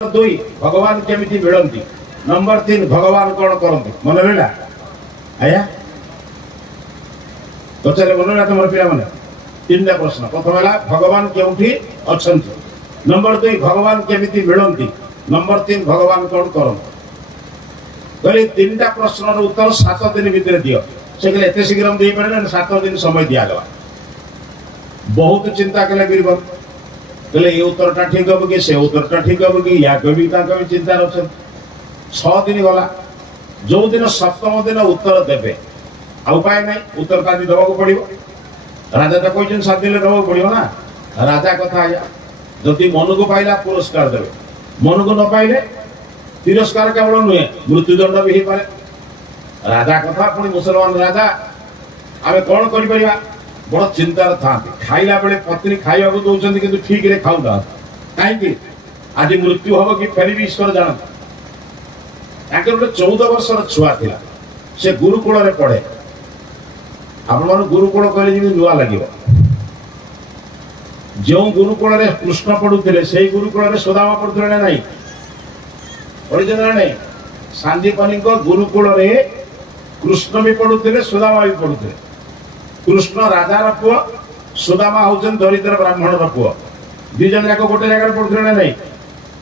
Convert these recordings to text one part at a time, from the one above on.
दुई भगवान केमिति मिलती। नंबर 3 भगवान कौन करते मन रहा आया पचारे मन रहा तुम पिला मैंने 3टा प्रश्न। प्रथम है भगवान केउठी अछंती। नंबर 2 भगवान केमिति मिलती। नंबर 3 भगवान कौन करते। कहले 3टा प्रश्न उत्तर 7 दिन भितर दियो। से कहले एते शीघ्र दे पारे 7 दिन समय दिया गला। बहुत चिंता कले बीरबल कहले ये उत्तरटा ठीक हम कि से उत्तरटा ठीक हम कि या कवि चिंता अच्छे 6 दिन गला। जो दिन सप्तम दिन उत्तर देवे उपाय नहीं उत्तर का दवा पड़ो। राजा तो कहते 7 दिन दवा पड़ो ना। राजा कथा आया जदि मन को पाइला पुरस्कार देवे मन को न पाइले तिरस्कार केवल नुहे मृत्युदंड भी हो पारे। राजा कथा पुणी मुसलमान राजा आम कौन कर बड़ चिंतार था खाइला बेले पत्नी खाइबा को दौरान कि ठीक रे खाऊ ना कहीं आज मृत्यु हम कि फेर ईश्वर जानते। गोटे 14 वर्षर छुआ थिला से गुरुकुल रे पढ़े। आपण गुरुकुल कहले जी नुआ लगे जो गुरुकुल रे कृष्ण पढ़ुते से गुरुकुल रे सुदामा पढ़ुते ना नहीं पढ़ी ना नहीं। सांदीपनी गुरुकुल रे कृष्ण भी पढ़ुते सुदामा भी पढ़ुते। कृष्ण राजार पुओ सुदामा होचन दरिद्र ब्राह्मण पुओ दी जन जाक गोटे जगह पढ़ुते ना नहीं।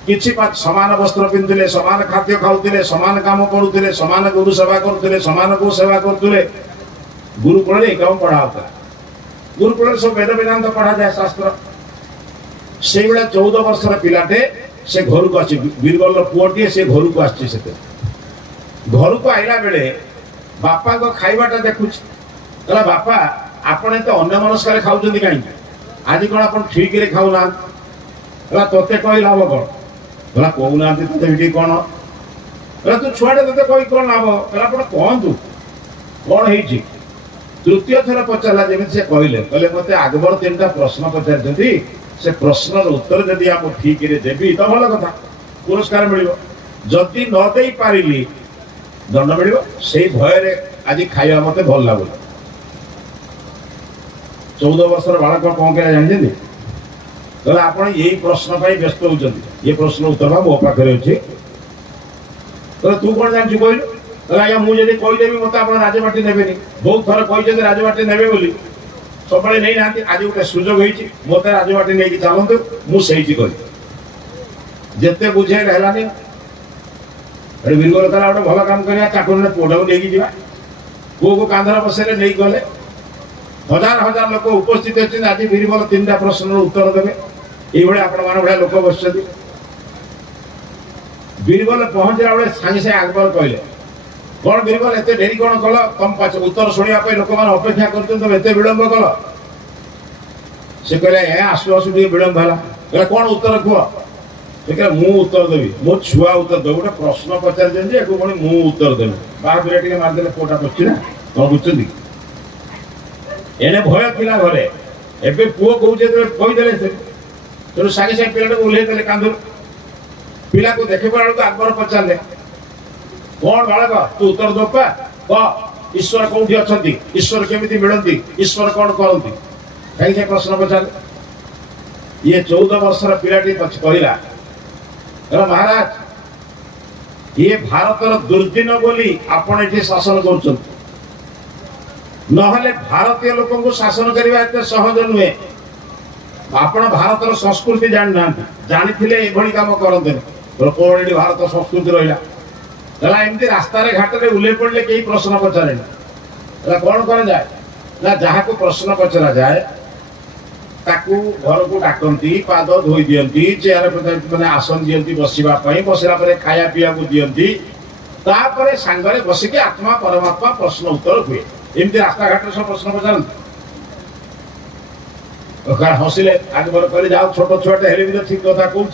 किछि समान वस्त्र पिंधुले समान खाद्य खाऊले समान काम करुले समान गुरु सेवा करुले समान गो सेवा करुले। गुरुकुल काम पढ़ा होता। गुरुकुल सब वेद वेदांत पढ़ा जाए शास्त्र। से 14 वर्षर पिलाटे से घर को आसी बीरबल पुओटे से घर को आसी घर को आइला बेले बापा को खाइबाटा देखुच कहला बापा आपने तो अन्य मनस्कार खाऊँ कहीं आज कौन आप ठीक रे खाऊ ना तोते कही लाभ कौन कहला कहूना ते कौन कहला तू छुआटे ते कही कौन लाभ कहला आप कहतु कौन है। तृतीय थर पचारा जमी से कहले मत आगबर 3टा प्रश्न पचारि से प्रश्न उत्तर जदि आप ठीक रे देवी तो भल कथा पुरस्कार मिल जदि न दे पारिली दंड मिल से भय आज खाइबा मत भल लगुन। 14 वर्षर बालक कौन कह जानते कहले आप यही प्रश्न पर व्यस्त होती। ये प्रश्न उत्तर मो पाखे अच्छे कहले तू कौन जानू कहलु कहले आज्ञा मुझे कहीदेवी मत आप राजबाटी ने बहुत थर कहते राजबाटी ने सब नहीं ना। आज गोटे सुजोग होती मत राजबाटी नहीं चलतु मुझे जिते बुझे है बीरबल कहला गोटे भल काम करा चाकुरी पुआ को लेकिन जा पुओ को कांधर बसरे नहीं गले। हजार हजार लोक उपस्थित अच्छे। आज बीरबल 3टा प्रश्न उत्तर देवे ये भाया लोक बस। बीरबल पहुंचला बेले सागे सागे अकबर कहले कौन बीरबल एत डेरी कौन कल तुम उत्तर शुणापी लोक मैंने अपेक्षा कर तुम एत विलंब कल। से कहले आसु आसु विलंब है कौन उत्तर कह से मु उत्तर देवी मो छुआ उत्तर देव गोटे प्रश्न पचार पुणी मु उत्तर देवी बाहर टे मारिदे पुआटा पची ना कौन बुझे एने भय थिला घरे एबे पुओ कहूचे कहीदेले से तेणु सागे सागे पिलाटा ओह्लैदेले कांधर। पिला को देखे बेला अकबर पचारे कौन बालक तू उत्तर दोपा कह ईश्वर कौटी अच्छा ईश्वर केमिति मिलती ईश्वर कौन करती कहीं प्रश्न पचारे। ये 14 वर्षर पिलाटी कहला महाराज ये भारतर दुर्दिन बोली आपण ये शासन कर नहले भारतीय लोक को शासन करने एत सहज नुहे। आपण भारतर संस्कृति जाना जानी ये काम करते कौन ये भारत संस्कृति रहा एमती रास्ता घाट में उल्ले पड़े कई प्रश्न पचारे कौन कर जाए ना जहाँ को प्रश्न पचरा जाए ताकू घर को डाकती पाद धोई दियंती चेयर मैंने आसन दियंती बसवाई बसला खाया पीवा को दियंती तापर सांगरे बसिके आत्मा परमात्मा प्रश्न उत्तर हुए एमती रास्ता घाट सब प्रश्न पचारती। हसिले अकबर कहले जाओ छोट छुआटे हेले भी तो ठीक कथा कहूँ।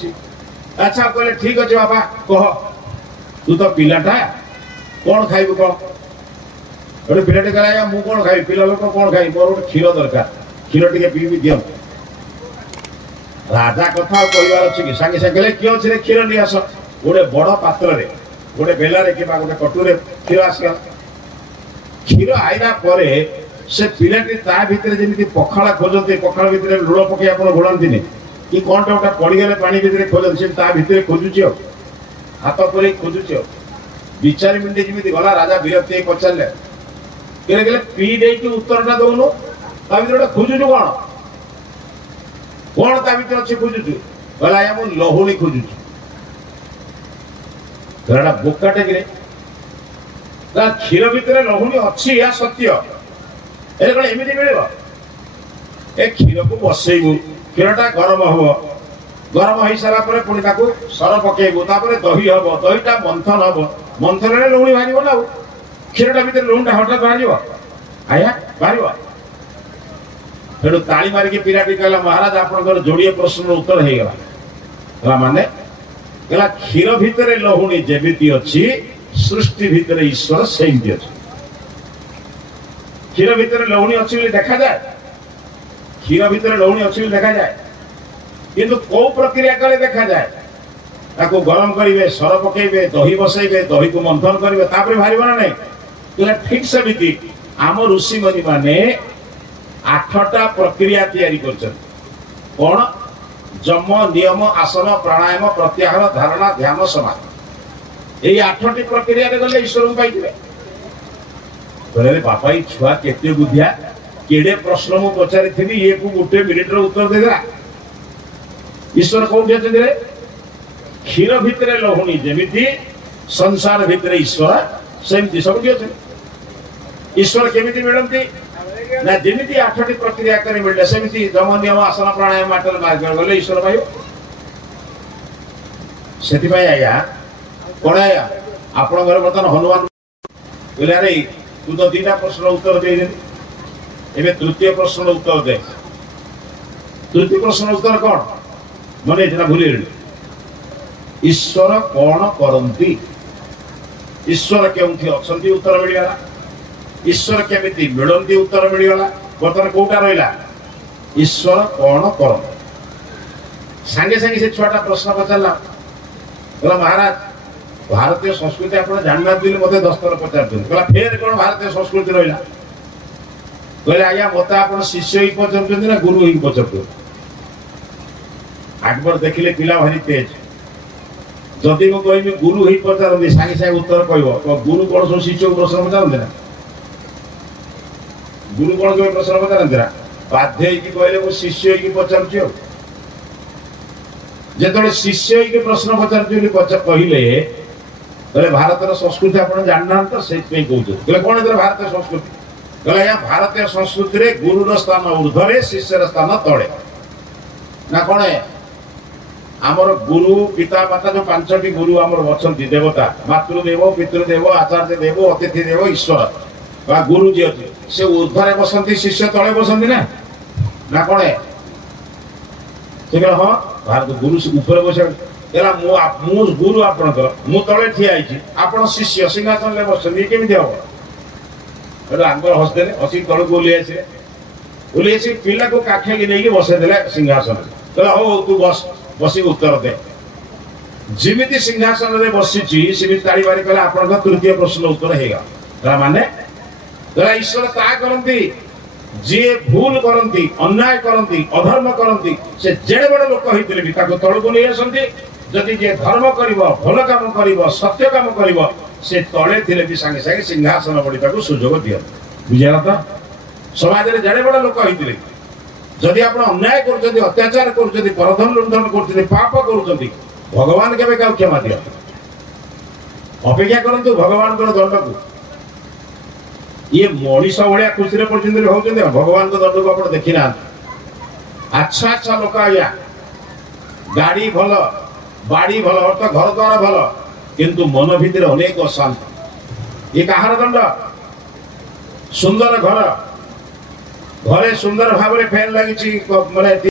अच्छा कहले ठीक अच्छे बाबा कह तू तो पिलाटा कौन खाइबू कह गोटे पिलाटे कहला मु कौन खाइबी पिला लोक कौन खाइबी मोर गोटे क्षीर दरकार क्षीर टे पीबी दियो। राजा कथा कहबार अच्छे कि सागे सागे कहले किए अच्छे क्षीर नहीं आस गोटे बड़ पात्र रे गोटे बेलारे कि गोटे कटुरे क्षीर आसला। क्षीर आईला परे से पिलाटी ता भितर जमी पखाड़ा खोजते पखाड़ भितर लुण पकई आप घोड़ती कि कौन गोटे पड़गले पानी भितर खोज भितर खोजुची हाथ पर खोजुची विचार मिनट जमी गला राजा विरक्ति पचारे कहले पी दे उत्तर दौनु ता भर खोजुचु कौन कौन ता भर अच्छे खोजुचु कहला आया मु लहुणी खोजुची बोकाटे कि क्षीर भितर लहुणी अच्छी या सत्य ए कौन एमती मिल ए क्षीर को बसैबू क्षीरटा गरम हम गरम हो सारा पुणी सर पकेबू दही हम दहीटा मंथन हम मंथन लुणी बाहर ना क्षीरटा भितर लुणटा हठात बाहर आया बाहर तेणु ताली मारिक पिलाटी कहला महाराज आपंकर जोड़े प्रश्न उत्तर हो गला माने कहला क्षीर भितर लहुणी जेमिति अच्छी सृष्टि भितर ईश्वर सेमती अच्छी क्षीर भितर लहुणी अच्छी देखा जाए क्षीर भितर लहुणी अच्छी देखा जाए किंतु कौ प्रक्रिया काले देखा जाए ताको गरम करेंगे सर पकेबे दही बसैबे दही को मंथन करेंगे तापर बाहर ना नहीं कहला ठीक सेमिति आम ऋषि मुनि माने 8टा प्रक्रिया तैयारी कर कौन जम नियम आसन प्राणायाम प्रत्याहार धारणा ध्यान समाधि यही 8टी प्रक्रिया गले ईश्वर को पाई बापा ये छुआ केते बुद्धिया केड़े प्रश्न मु पचारि थी ये को गोटे मिनिट उत्तर देदेला ईश्वर कौन अच्छे क्षीर भितर लहुणी जेमिति संसार भितर ईश्वर सेमती सब अच्छे ईश्वर केमिति मिलती ना जेमिति 8टी प्रक्रिया कर मिले सेमिति जम नियम आसन प्राणायाम मार्ग मार्ग गले ईश्वर पाइब से आया कौन आया आप बर्तमान हनुमान बोले तू तो 2टा प्रश्न उत्तर दे एवं तृतीय प्रश्न उत्तर दे तृतीय प्रश्न उत्तर कौन मन भूल ईश्वर कौन करती ईश्वर केउठी अच्छी उत्तर मिलगला ईश्वर केमिति मिलती उत्तर मिलगला बर्तमान कौटा रहा ईश्वर कौन कर सांगे सांगे से छुआटा प्रश्न पचारा बोला महाराज भारतीय संस्कृति आप जानना मत 10 थर पचार फेर कौन भारतीय संस्कृति रहा कहले आज्ञा मत आप शिष्य ही पचार ना गुरु ही पचार अकबर देखिले पिला भारी तेज जदि मुझे कहबी गुरु ही पचारती सागे सागे उत्तर कह गुरु कौन सब शिष्य को प्रश्न पचारते ना गुरु कौन कह प्रश्न पचारती ना बाध्य कहले मु शिष्य ही पचार जो शिष्य ही प्रश्न पचार कहले भारत संस्कृति आप जानना तो से कहते कौन भारतीय संस्कृति कहले या भारतीय संस्कृति रे गुरुर स्थान ऊर्ध्वे शिष्यर स्थान तले ना कौन आमर गुरु पिता माता जो 5टी गुरु आमर अच्छा देवता मातृदेव पितृदेव आचार्य देव अतिथि देव ईश्वर गुरु जी अच्छे से ऊर्ध्वे बसंती शिष्य तले बसंती ना कौन से हाँ भारत गुरु ऊपर बस मु गुरु आपणकर मु तले ठिया आपण शिष्य सिंहासन में बसते केमी हम आंगर हसदे हसी तल को ओल्ली आसी पिला को काखेगी नहीं बसईदे सिंहासन कहला हो तू बस बसिक उत्तर दे जिमिति सिंहासन में बसी सेमती ताड़ी मारी कहला आपण तृतीय प्रश्न उत्तर होगा माने ईश्वर ता करती जी भूल करती अन्याय करती अधर्म करती से जेड़े बड़े लोक होते भी तल को नहीं आसती जदि जे धर्म कर भल काम कर सत्य काम कर से तले थे भी सांगे सांगे सिंहासन बढ़ा सुजोग दिखते बुझा तो समाज में जेड़े बड़े लोक होते जदि आप अन्याय कर अत्याचार कर परधन लुंठन कर पाप कर भगवान के क्षमा दिया अपेक्षा करूँ भगवान दंड को ये मनीष भाया खुशी पड़ते होती भगवान दंड को आप देखी ना अच्छा अच्छा लोक आया गाड़ी भल बाड़ी भल अर्थ घर द्वार भल किंतु मन भितर अनेक अशांति ये कहार दंड सुंदर घर घरे सुंदर भाव फैन लगी माने